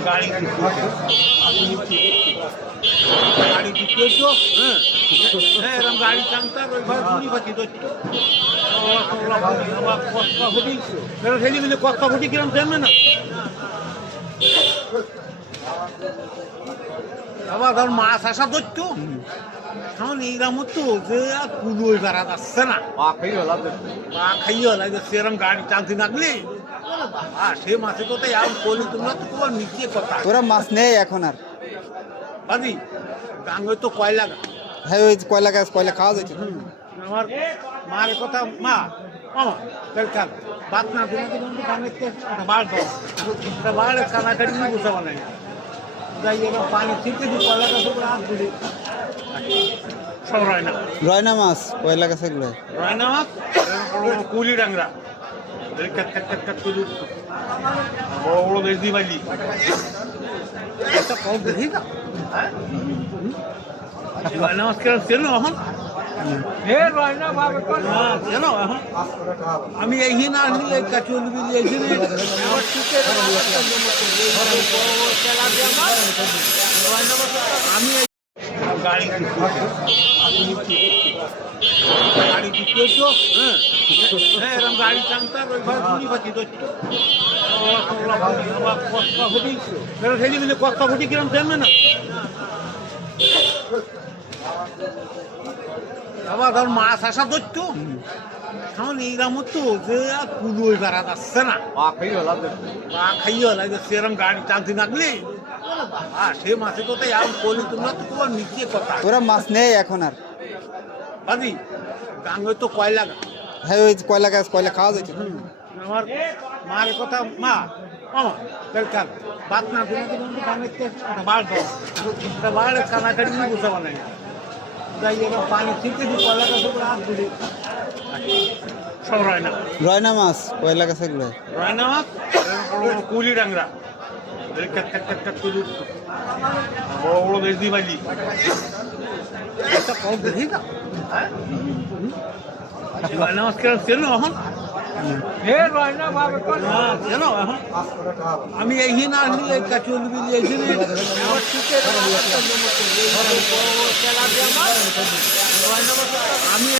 গাড়ি গাড়ি দিচ্ছ হ্যাঁ এরকম গাড়ি চাংতার ওই ঘর ঘুরি পাচ্ছি তো কষ্ট ফুটি ছেলে মিলে কষ্ট ফুটি কিরম জানবে না আবার ধর মাছ আসা ধরতো এখন এইরকম তো যে কুলোই বেড়া যাচ্ছে না পা খাইয়ে লাগে সেরকম গাড়ি টানতে লাগলে সে মাছে কোথায় এখন কলি তোমরা তো তোমার নিচে কথা ওরা মাছ নেই এখন আর বাদি গাঙ্গে তো কয়লা হ্যাঁ ওই কয়লা গাছ কয়লা খাওয়া যাচ্ছে আমার মার কথা মা মামা কাল বাদ না তোমাকে গাঙ্গে বাড় দাও বাড় কানাকাটি নিয়ে বসে বানাই যাই এবার পানি ছিটে দিই কয়লা গাছ উপরে হাত দিলে সব রয়না মাছ কয়লা গাছ এগুলো রয়না মাছ কুলি ডাংরা বড় বড় দেশি বাজি কম দেখি না রয়না মাছ কেন চেনো এখন চেনো এখন আমি এইখানে আসলি এই কাচুল বিলি এইখানে আমি গাড়ি গাড়ি দিচ্ছ হ্যাঁ এরকম গাড়ি চাংতার ওই ঘর ঘুরি পাচ্ছি তো কষ্ট ফুটি ছেলে মিলে কষ্ট ফুটি কিরম জানবে না আবার ধর মাছ আসা ধরতো এখন এইরকম তো যে কুলোই বেড়া যাচ্ছে না পা খাইয়ে লাগে সেরকম গাড়ি টানতে লাগলে সে মাছে কোথায় এখন কলি তোমরা তো তোমার নিচে কথা ওরা মাছ নেই এখন আর বাদি গাঙ্গে তো কয়লা হ্যাঁ ওই কয়লা গাছ কয়লা খাওয়া যাচ্ছে আমার মার কথা মা মামা কাল বাদ না তোমাকে গাঙ্গে বাড় দাও বাড় কানাকাটি নিয়ে বসে বানাই যাই এবার পানি ছিটে দিই কয়লা গাছ উপরে হাত দিলে সব রয়না মাছ কয়লা গাছ এগুলো রয়না মাছ কুলি ডাংরা বড় বড় দেশি বাজি কম দেখি না রয়না মাছ কেন চেনো এখন চেনো এখন আমি এইখানে আসলি এই কাচুল বিলি এইখানে আমি